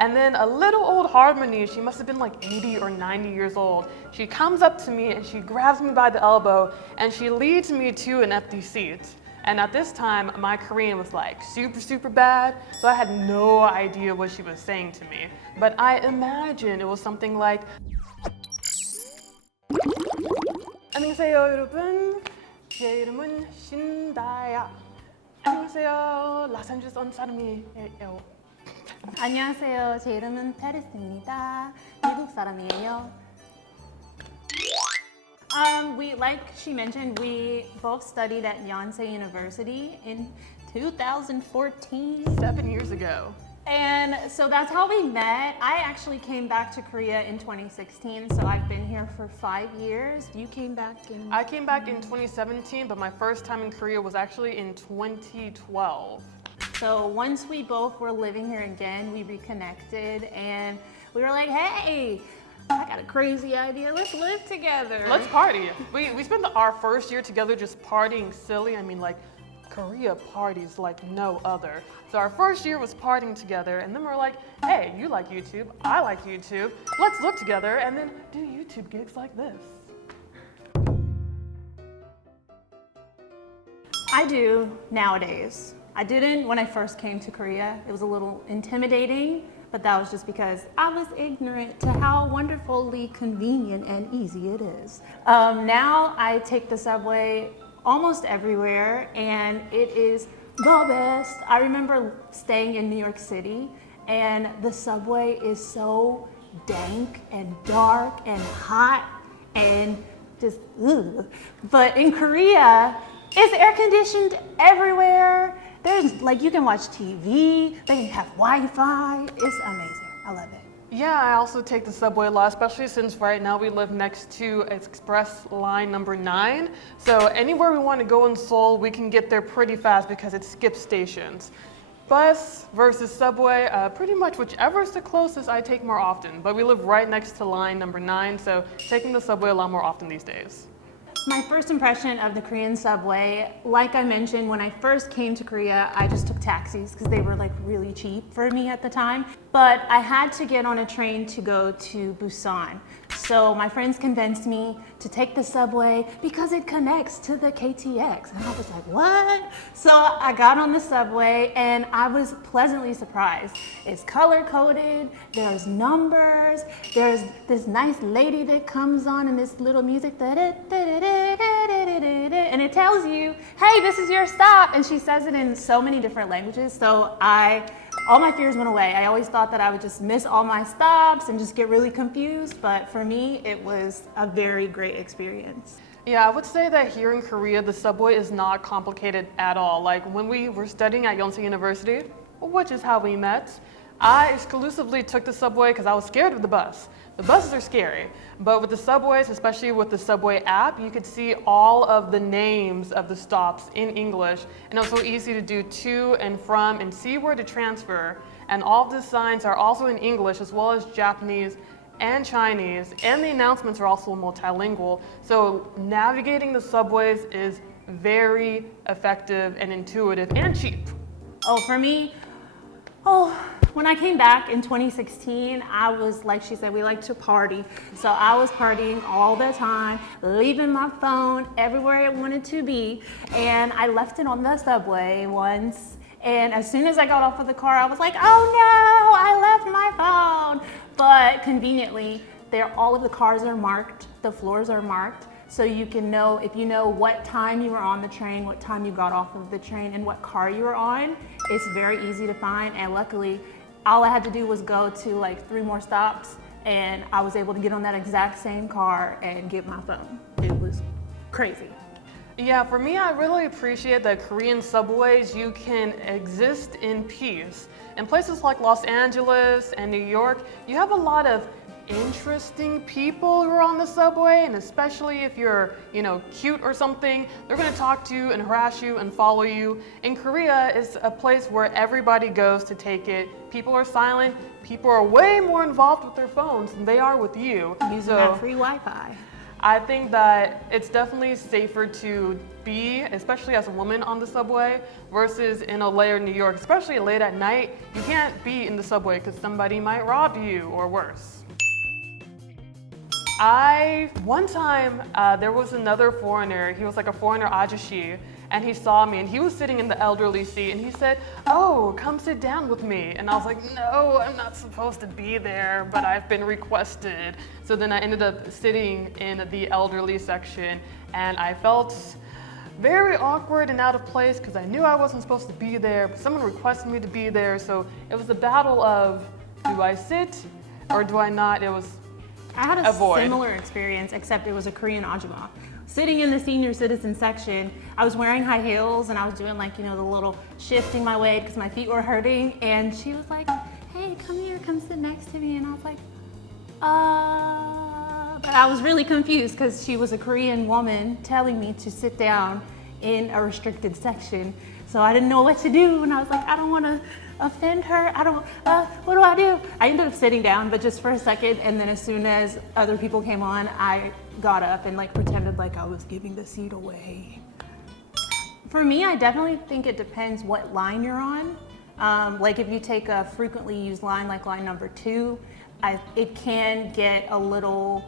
And then a little old harmony, she must have been like 80 or 90 years old. She comes up to me and she grabs me by the elbow and she leads me to an empty seat. And at this time, my Korean was like super bad, so I had no idea what she was saying to me. But I imagine it was something like 안녕하세요 여러분, 제 이름은 신다야. 안녕하세요, 로스앤젤레스 온 사람이에요. 안녕하세요. 제 이름은 파리스입니다. 미국 사람이에요. Like she mentioned, we both studied at Yonsei University in 2014. 7 years ago. And so that's how we met. I actually came back to Korea in 2016, so I've been here for 5 years. You came back in... I came back in 2017, but my first time in Korea was actually in 2012. So once we both were living here again, we reconnected and we were like, hey, I got a crazy idea. Let's live together. Let's party. We spent our first year together just partying silly. I mean, like, Korea parties like no other. So our first year was partying together, and then we're like, hey, you like YouTube, I like YouTube. Let's live together and then do YouTube gigs like this. I do nowadays. I didn't when I first came to Korea. It was a little intimidating, but that was just because I was ignorant to how wonderfully convenient and easy it is. Now I take the subway almost everywhere, and it is the best. I remember staying in New York City, and the subway is so dank and dark and hot and just ugh. But in Korea, it's air conditioned everywhere. There's like, you can watch TV, they have Wi-Fi. It's amazing. I love it. Yeah, I also take the subway a lot, especially since right now we live next to Express line number 9. So anywhere we want to go in Seoul, we can get there pretty fast because it skips stations. Bus versus subway, pretty much whichever is the closest I take more often. But we live right next to line number 9, so taking the subway a lot more often these days. My first impression of the Korean subway, like I mentioned, when I first came to Korea, I just took taxis because they were like really cheap for me at the time. But I had to get on a train to go to Busan. So my friends convinced me to take the subway because it connects to the KTX. And I was like, what? So I got on the subway and I was pleasantly surprised. It's color coded, there's numbers, there's this nice lady that comes on and this little music, and it tells you, hey, this is your stop. And she says it in so many different languages. So all my fears went away. I always thought that I would just miss all my stops and just get really confused, but for me, it was a very great experience. Yeah, I would say that here in Korea, the subway is not complicated at all. Like when we were studying at Yonsei University, which is how we met, I exclusively took the subway because I was scared of the bus. The buses are scary, but with the subways, especially with the subway app, you could see all of the names of the stops in English, and it was so easy to do to and from and see where to transfer. And all of the signs are also in English as well as Japanese and Chinese, and the announcements are also multilingual. So navigating the subways is very effective and intuitive and cheap. Oh, for me, when I came back in 2016, I was, like she said, we like to party. So I was partying all the time, leaving my phone everywhere it wanted to be. And I left it on the subway once. And as soon as I got off of the car, I was like, oh no, I left my phone. But conveniently, all of the cars are marked, the floors are marked. So you can know, if you know what time you were on the train, what time you got off of the train, and what car you were on, it's very easy to find. And luckily, all I had to do was go to like 3 more stops, and I was able to get on that exact same car and get my phone. It was crazy. Yeah, for me, I really appreciate that Korean subways, you can exist in peace. In places like Los Angeles and New York, you have a lot of interesting people who are on the subway, and especially if you're, cute or something, they're gonna talk to you and harass you and follow you. In Korea, it's a place where everybody goes to take it. People are silent, people are way more involved with their phones than they are with you. Using that free Wi-Fi. I think that it's definitely safer to be, especially as a woman on the subway, versus in LA or New York, especially late at night. You can't be in the subway because somebody might rob you or worse. One time, there was another foreigner, he was like a foreigner ajashi, and he saw me and he was sitting in the elderly seat and he said, "Oh, come sit down with me." And I was like, "No, I'm not supposed to be there, but I've been requested." So then I ended up sitting in the elderly section and I felt very awkward and out of place because I knew I wasn't supposed to be there, but someone requested me to be there. So it was a battle of, do I sit or do I not? I had a similar experience, except it was a Korean ajumma. Sitting in the senior citizen section, I was wearing high heels and I was doing like, the little shifting my weight because my feet were hurting. And she was like, "Hey, come here, come sit next to me." And I was like, But I was really confused because she was a Korean woman telling me to sit down in a restricted section. So I didn't know what to do. And I was like, I don't want to offend her. What do I do? I ended up sitting down, but just for a second. And then as soon as other people came on, I got up and like pretended like I was giving the seat away. For me, I definitely think it depends what line you're on. Like if you take a frequently used line like line number 2, it can get a little,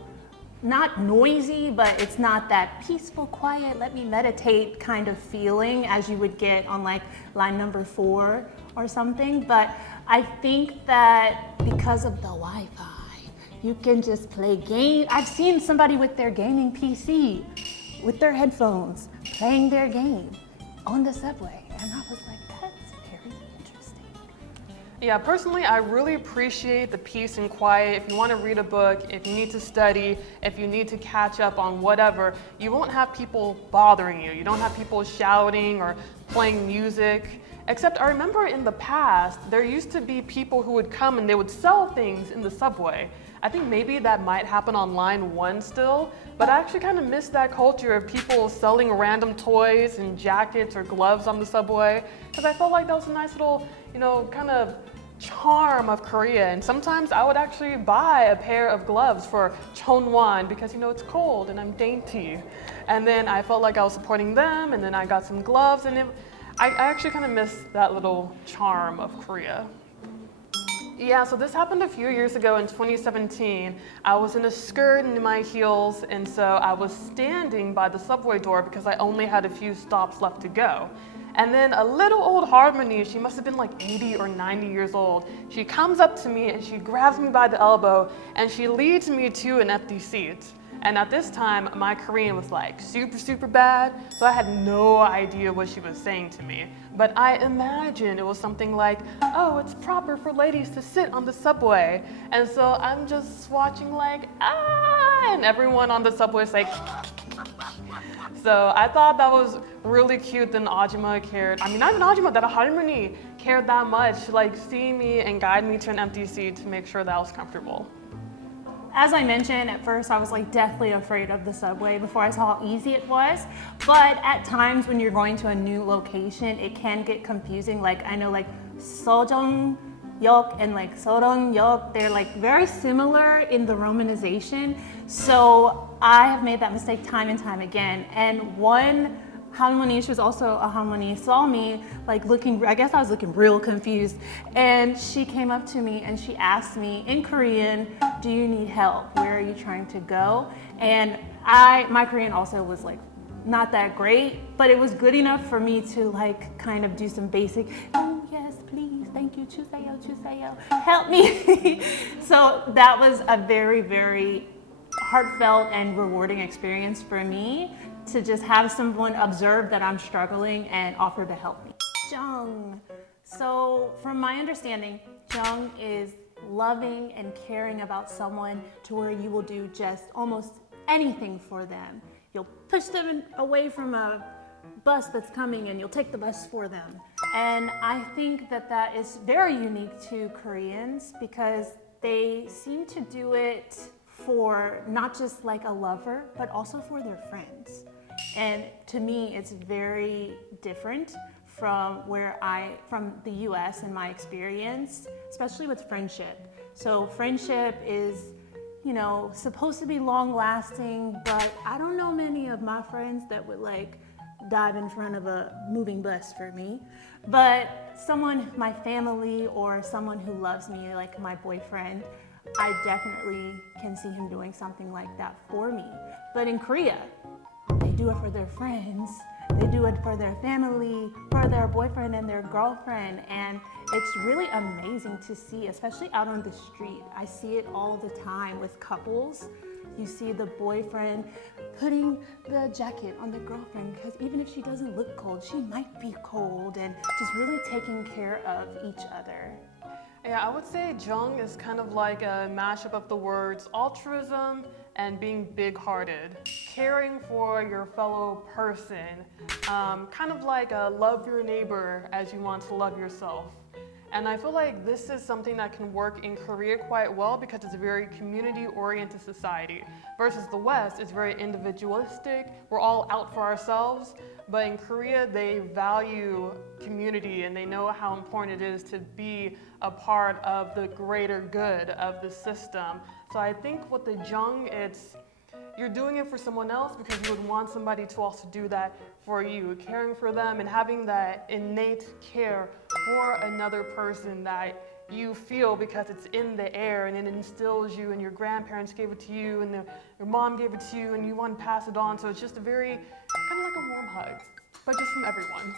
not noisy, but it's not that peaceful, quiet, let me meditate kind of feeling as you would get on like line number 4 or something. But I think that because of the Wi-Fi, you can just play games. I've seen somebody with their gaming PC, with their headphones, playing their game on the subway. And I was like, that's very interesting. Yeah, personally, I really appreciate the peace and quiet. If you want to read a book, if you need to study, if you need to catch up on whatever, you won't have people bothering you. You don't have people shouting or playing music. Except I remember in the past, there used to be people who would come and they would sell things in the subway. I think maybe that might happen on line 1 still, but I actually kind of miss that culture of people selling random toys and jackets or gloves on the subway, because I felt like that was a nice little, kind of charm of Korea. And sometimes I would actually buy a pair of gloves for Chonwon because it's cold and I'm dainty. And then I felt like I was supporting them, and then I got some gloves, and I actually kind of miss that little charm of Korea. Yeah, so this happened a few years ago in 2017. I was in a skirt and in my heels, and so I was standing by the subway door because I only had a few stops left to go. And then a little old harmony, she must have been like 80 or 90 years old, she comes up to me and she grabs me by the elbow and she leads me to an empty seat. And at this time, my Korean was like super, super bad, so I had no idea what she was saying to me. But I imagined it was something like, "Oh, it's proper for ladies to sit on the subway." And so I'm just watching like, and everyone on the subway is like, So I thought that was really cute that an ajumma cared. I mean, not an ajumma, that a harmony cared that much to like see me and guide me to an empty seat to make sure that I was comfortable. As I mentioned, at first I was like deathly afraid of the subway before I saw how easy it was. But at times when you're going to a new location, it can get confusing. Like I know like Sojong-yok and like Sorong-yok, they're like very similar in the romanization. So I have made that mistake time and time again. And one Halmoni, she was also a Halmoni, saw me like looking, I guess I was looking real confused. And she came up to me and she asked me in Korean, "Do you need help? Where are you trying to go?" And my Korean also was like not that great, but it was good enough for me to like kind of do some basic, "Oh yes, please, thank you, 주세요, 주세요, help me." So that was a very, very heartfelt and rewarding experience for me, to just have someone observe that I'm struggling and offer to help me. Jung. So from my understanding, Jung is loving and caring about someone to where you will do just almost anything for them. You'll push them away from a bus that's coming and you'll take the bus for them. And I think that that is very unique to Koreans because they seem to do it for not just like a lover, but also for their friends. And to me, it's very different from from the US in my experience, especially with friendship. So friendship is you know, supposed to be long lasting, but I don't know many of my friends that would like dive in front of a moving bus for me. But someone, my family or someone who loves me, like my boyfriend, I definitely can see him doing something like that for me. But in Korea, they do it for their friends, they do it for their family, for their boyfriend and their girlfriend, and it's really amazing to see, especially out on the street. I see it all the time with couples. You see the boyfriend putting the jacket on the girlfriend because even if she doesn't look cold, she might be cold, and just really taking care of each other. Yeah, I would say Jung is kind of like a mashup of the words altruism and being big-hearted, caring for your fellow person, kind of like a love your neighbor as you want to love yourself. And I feel like this is something that can work in Korea quite well because it's a very community-oriented society. Versus the West, it's very individualistic. We're all out for ourselves. But in Korea, they value community and they know how important it is to be a part of the greater good of the system. So I think with the Jung, you're doing it for someone else because you would want somebody to also do that for you, caring for them and having that innate care for another person that you feel because it's in the air and it instills you, and your grandparents gave it to you and your mom gave it to you and you want to pass it on. So it's just a very, kind of like a warm hug, but just from everyone.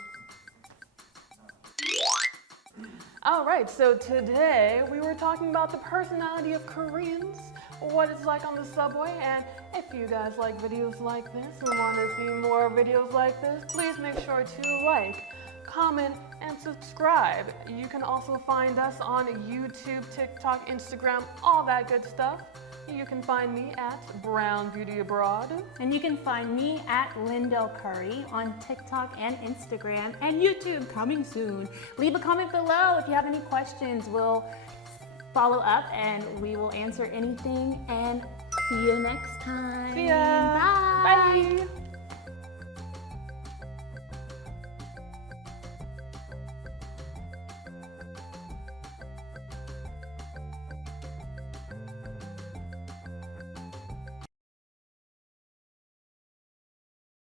All right, so today we were talking about the personality of Koreans, what it's like on the subway, and if you guys like videos like this and want to see more videos like this, please make sure to like, comment, and subscribe. You can also find us on YouTube, TikTok, Instagram, all that good stuff. You can find me at Brown Beauty Abroad. And you can find me at Lindell Curry on TikTok and Instagram and YouTube coming soon. Leave a comment below if you have any questions. We'll follow up and we will answer anything, and see you next time. See ya. Bye.